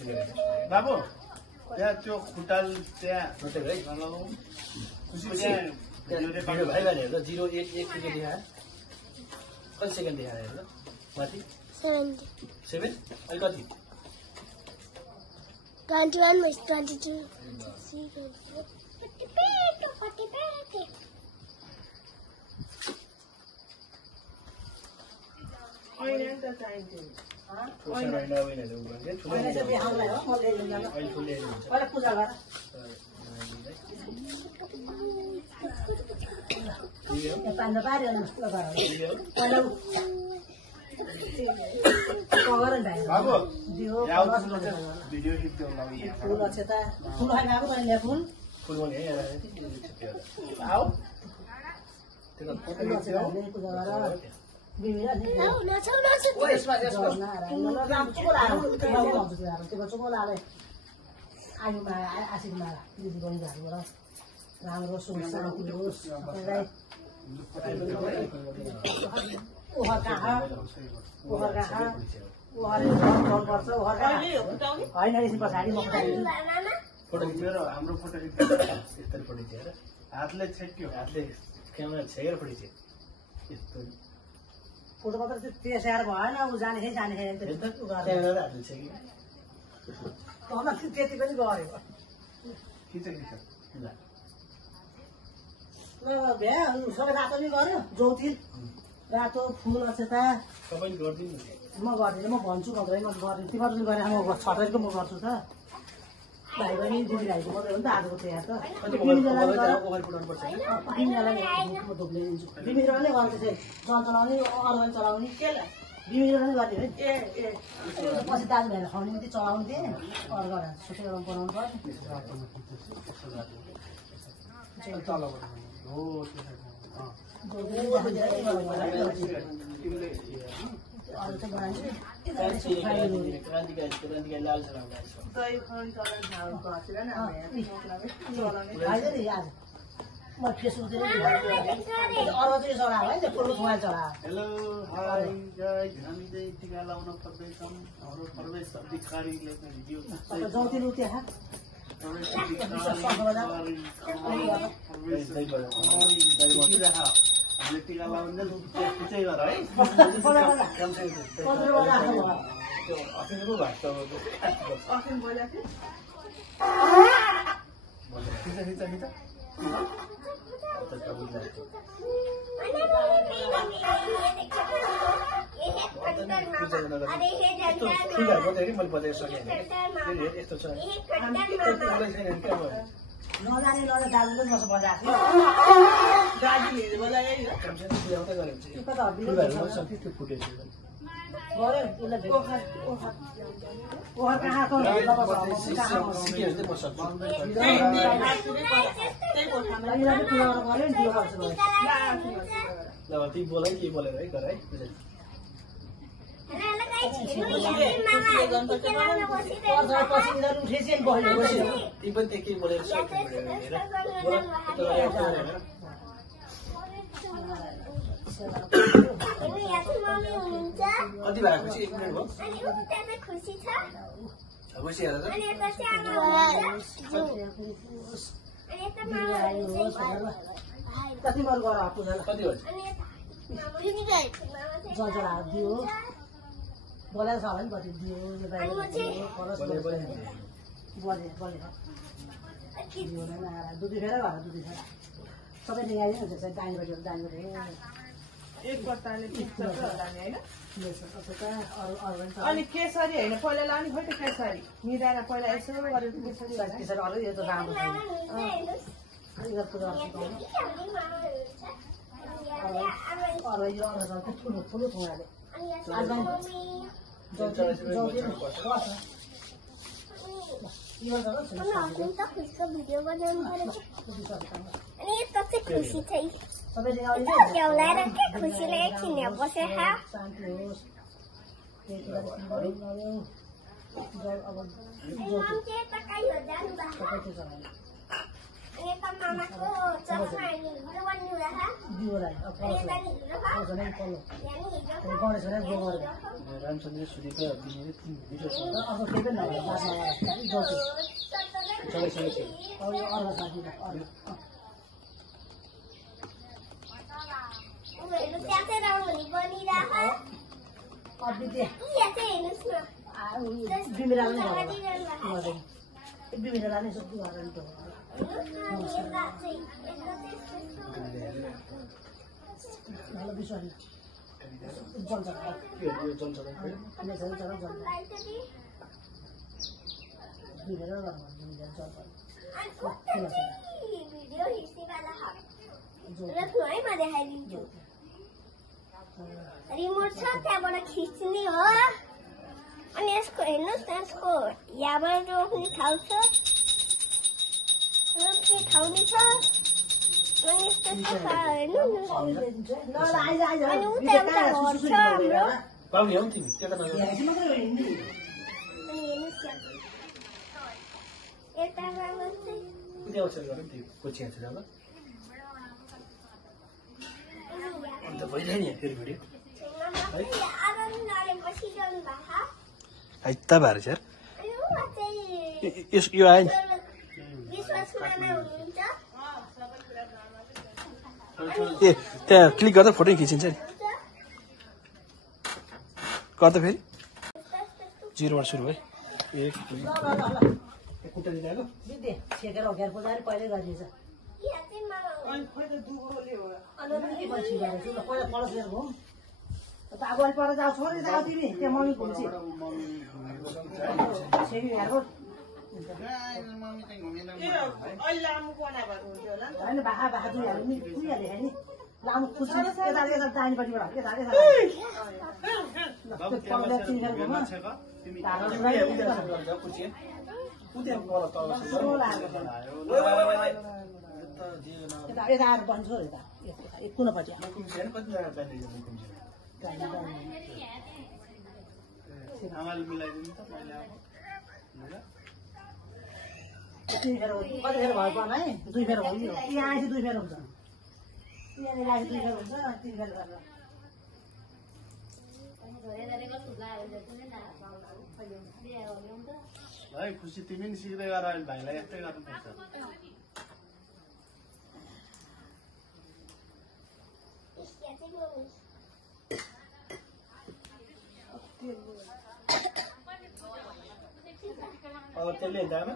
बाबु त्यहाँ त्यो खुट्टाल त्यहाँ रोटेको है लगाऊ भिडियो भाइ भाइ हेर्दा 0.1 सेकेन्ड देखायो कति सेकेन्ड देखायो हेर्दा माथि 7 अहिले कति 21 was 22. बाबु भिडियो खिच्दै फुल छ त फुल हैन अब कहिले फुल फुल भने आऊ पूजा गरेर बिमिरा नि आयुमा आशिकमा दिदी बहिनीहरूबाट राम्रो सुख शान्ति होस् सबैलाई ओहर कहाँ होइन यसरी पछाडि म फोटो खिचेर हाम्रो फोटो खिचेर यस्तरी फोटो खिचेर हातले छेक्यो हातले क्यामेरा छेकेर फोटो खिच्यो यस्तो फोटो मात्र त्यसै भएन ऊ जाने क्यामेरा हातले छेक्यो त्यति पनि गऱ्यो खिच ल भ्या सबै रातो नि गऱ्यो जौतिर रातो फुल अक्षता सबैले गरिदिनु म गर्दिनँ म भन्छु मात्रै म गर्दिनँ तिमीहरूले गरेर म छटैको म गर्छु त भाइ बहिनी दिदी भाइको मात्रै हो नि त आजको तिहार त धुप्ले दिन्छु बिमिरोले गर्दैछ चलाउने अरूले चलाउने बिमिरोले गर्ने है पछि दाजुभाइलाई खुवाउने मात्रै चलाउने थिएँ अरू गरेर सुतेर बनाउनु म फेसबुकतिर अरू चाहिँ चला है त्यो फोटो मोबाइल चला हेलो हाई गाइस हामी चाहिँ टिका लाउन पर्दैछौँ हाम्रो प्रवेश अधिकारीले भिडियो जौतिर त्यहाँ हामीले टिका लाउनु खिचै गर है मैले बजाएर सकेँ यस्तो छ नजाने दाजुले मसँग बजाएको ती बोलाइ के बोलेर है गर है ती पनि त्यो के बोलेर कति भएर खुसी 1 मिनट भयो खुसी हेर कति मन गर पूजा कति हो जलजला दियो बोलाएर छ भने कति दियो दुधी फेर घर दुधी फेर सबै निकालिदिनु हुन्छ दाइबाट एक बट्टाले टिप्छ होला नि हैन अरू अनि केसरी हैन पहिला लाने खोइ त केसरी मिलाएर पहिला यसो गरेर केसरी त्यसरी अरू यो त राम्रो छैन अरू यो अरू ठुलो ठुलो थुङ्गाले बिउलाई अब पढ्छ नै पढ्नु गणेश नै गो गरेर रामचन्द्र सूर्यका बिहेले 3 भिडियो छ अब केही पनि नभएर बाँच्न गर्छु सँगै छ अब यो अर्को साथी अर्को विद्या बिमिरालाई नै बिमिरालाई नै सुत्नु गरेर नि त विश्वास जल्छ यो जन्छ रिमोट छ त्यहाँबाट खिच्ने हो अनि यसको हेर्नुहोस् न यसको यहाँबाट रोक्ने ठाउँ छ रोक्ने ठाउँ नि छ अनि यस्तो सफा हेर्नु अनि उता उता घर छ हाम्रो पाउने हो तिमी त्यता नगएर अनि हेर्नुहोस् यता चाहिँ कुनै अवसर गरौँ त्यो कोचिङ छ अब अन्त भइरहेछ नि फेरि भिडियो आइता भएर छ यो आयो नि ए त्यहाँ क्लिक गर्दा फोटो खिचिन्छ नि गर्दा फेरि 0 बाट सुरु भयो 1 2 कुटा दिएको विद्या छेकेर घेर पुजारी पहिले गरिदिन्छ पहिला कलस लिएर घुम त अगाडि पर जाऊ छोरी जाऊ तिमी त्यहाँ मम्मी घुम्छ छेकी हेर्को मम्मी चाहिँ घुमेन होइन भाखा भाखा दुईहरू नि दुईहरूले हेर्ने लामो खुसी यता यता दाहिनेपट्टिबाट यता यता आएर बन्छ यता कुनपट्टि आमाले मिलाइदिनु त मैले कतिखेर भयो पाउन है 2 फेर हो यो यहाँ आएपछि 2 फेर हुन्छ यहाँनिर आएपछि 2 फेर हुन्छ 3 फेर गरेर भाइ खुसी तिमी नि सिक्दै गर अहिले भाइलाई यस्तै गर्नुपर्छ अब त्यसले दामा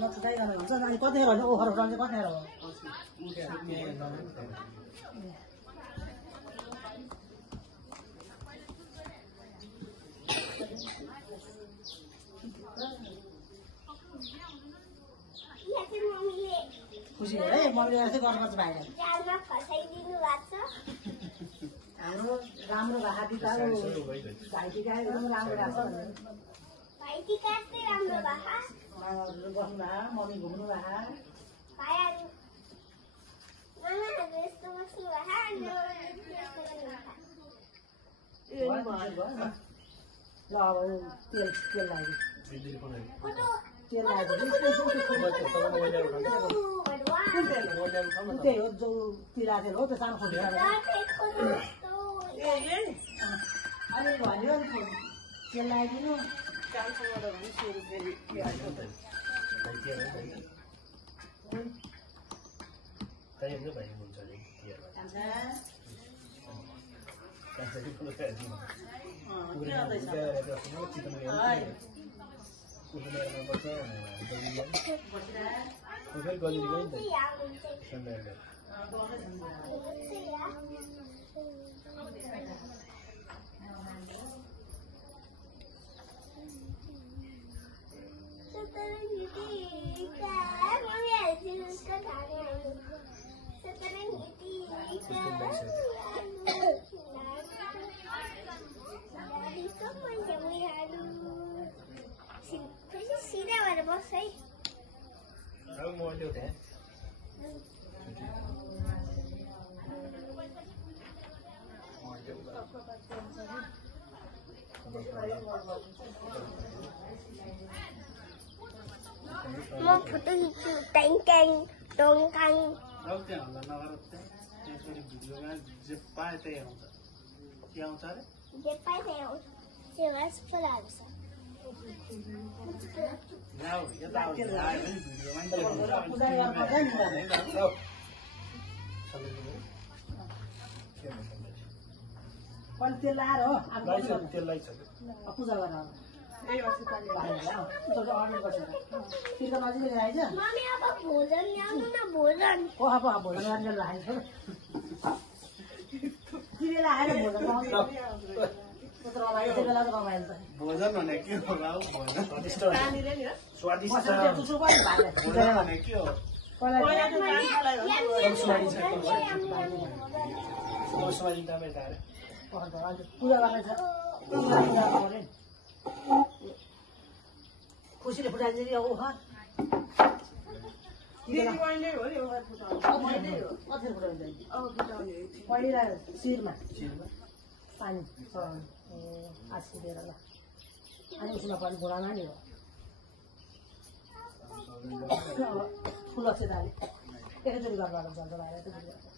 नछुटाइकन हुन्छ अनि कतिखेर भने ओखर उठाउनु चाहिँ कतिखेर हो खुसी भयो है मम्मीले यस्तै गर्नुपर्छ भाइलाई हाम्रो राम्रो भाखा टिका भाइ टिका एकदम राम्रो भएको छ बस्नु भएको मम्मी घुम्नु भएको ल अब तेल लगाइदियो त्यही हो जो तिरा तेल हो त्यो सानो खोजेर अहिले भन्यो नि तेल लगाइदिनु सिधा भएर बस्छ है अब म ल्याउँथे म फोटो खिच्छु ट्याङ ट्याङ टोङ टाङ अब त्यहाँ हल्ला नगर त्यसरी भिडियोमा जे पाए त्यही आउँछ के आउँछ अरे जे पाइ त्यही आउँछ त्यो जस्तो लाग्छ जाऊ यता आयो भने भिडियोमा नि पूजा गर्नुपर्छ नि पनि तेल लाएर हो त्यसलाई छ पूजा गरेर ए अस्पताल अर्डर गर्छ तिर्का नजिकै राखेछ मम्मी अब भोजन ल्याउनु न भोजन अब भोजन गरेर राखेछ तिमीले आएर भोजन रमाइलो त्यो बेला त रमाइलो त भोजन भने के हो राउ भोजन स्वादिष्ट पानीले नि हो स्वादिष्ट चुसो पनि भाइले भोजन भने के हो पहिला त पानीलाई सुमारी दामे दारे पूजा गर्ने छ खुसीले फुटाइन्छ कि अब ओखर दिदी बहिनी हो नि ओखर फुटाउने कति फुटाइन्छ अब फुटाउने पहिला शिरमा पानी चढाउने ए आँसी दिएर ल अनि उसमा पनि बुढामा नि हो ठुलो सेताले एकैचोटि गर्दा जल्द लगाएर एकैचोटि गर्दा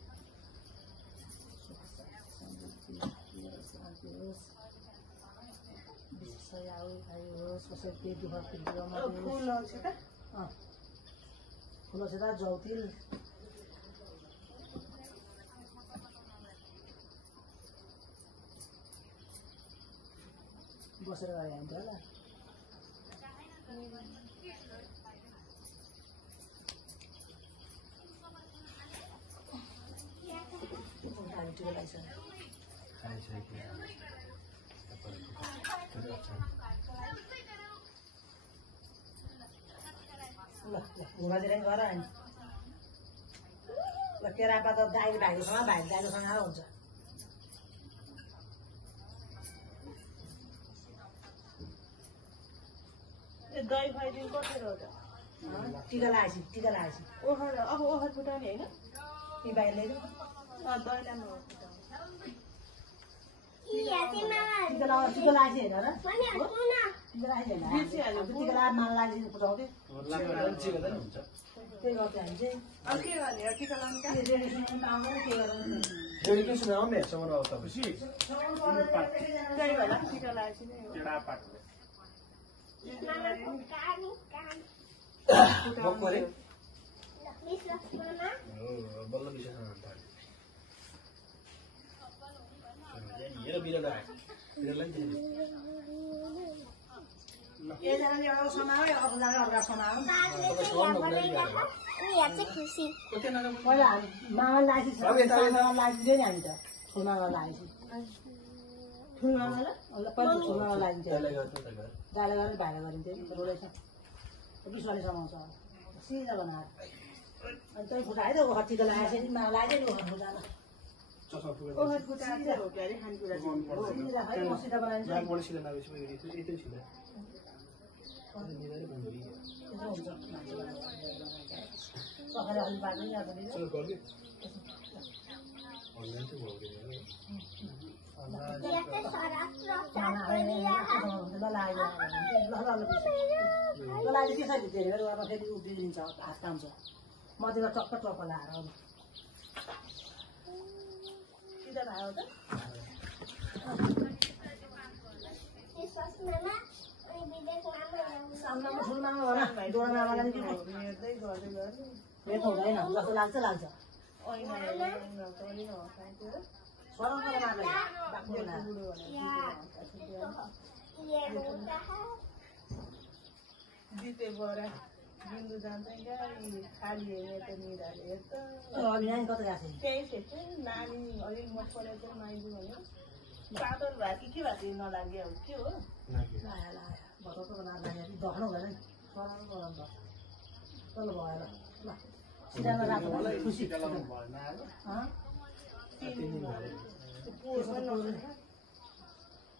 कसरी दुःख फुल छ त जौतिल बसेर गए हुन्छ होला घुमातिर गर अनि ल केरापा त दाइले भाइकोसँग भाइले दाइकोसँग हुन्छ दही खुवाइदिनु कति हो त टिका लगाएपछि ओखर अब ओखर फुटाउने होइन ती भाइले दही लानु हो फुटाउने टिका लगाएपछि हेर र टिका लगाएपछि होइन टिका लगाएर माला लागेपछि फुटाउँथ्यो हुन्छ त्यही गर्थ्यो हामी चाहिँ अब के गर्ने हो टिका लाउनु कहाँ रेडी सुनाउनु त आउँदैन के गर्नु डेलिकेसन आउने हेर्छौँ अब तपाईँ त्यही भएर टिका लगाएपछि नै हो केटा पाट बक्को रे लक्ष्मी बल्ल विशेष हेर बिरला बिरलाई एकजनाले एउटा समायो अर्कोजनाले अर्का समायो खुसी पहिला हामी मामा लागेपछि सामामा लाग्थ्यो नि हामी त ठुलमामा लागेपछि पहिला ठुलमामा लागिन्छ दाले गरेर भाइले गरिन्थ्यो रोडेछ विश्वाले समाउँछ सिधा बनाएर अनि त्यही फुटायो त ओखर टिका लगाएपछि मामा लाग्यो नि ओखर फुटाएर ओखर फुटाएर चाहिँ हो के अरे खानेकुरा चाहिँ सिधा बनाइन्छ सफाले अलि बाटो नि अब त्यसरी धेरै गर्दा फेरि उभिदिन्छ हात कान्छ मतिर टक्क टक्क लगाएर अब सिधा भयो त सामनामा ठुलोमामा होला दोडामामालाई नि हेर्दै गर्दै गर्दै हेर्नु हुँदैन जस्तो लाग्छ ऐना सरम गरेर जिते बरा बिन्दु जान्छ खाली हेर्ने त निराले हेर्छ अभिनय कता गएको छ त्यही थियो नानी अलिक मसले चाहिँ माइजू भन्यो पातल भयो कि भएको थियो नलागे हो के हो बताउँछ लाग्यो दख्नु भएन नि सरम गरम त तल भएर ल सिधामा राख्नु खुसी टिका लगाउनु भएन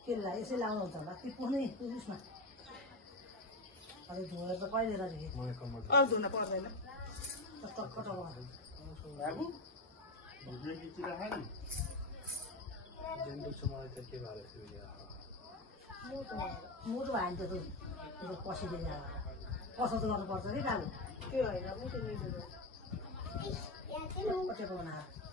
के ला यसै लाउनुहुन्छ होला त्यो पुग्नै पुग्नुहोस् न अझै धोएर त कहिले राखेँ अरू धुन पर्दैन कटाउ बाबु भिडियो खिचिराख नि मुटु हान्छ त पसिदिन्छ कसो त गर्नुपर्छ कि बाबु त्यो होइन म त्यो यहाँ चाहिँ कटेको बनाएर